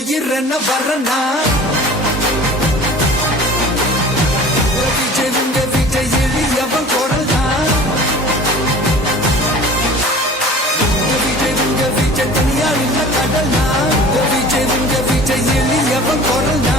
உயிர் என்ன வரனா விஜய் உங்க விஜய் எளியவன் குரல்தான் விஜய் உங்க விஜய் தனியார் இல்ல கடல்னா விஜய் உங்க விஜய் எளியவன் குரல்தான்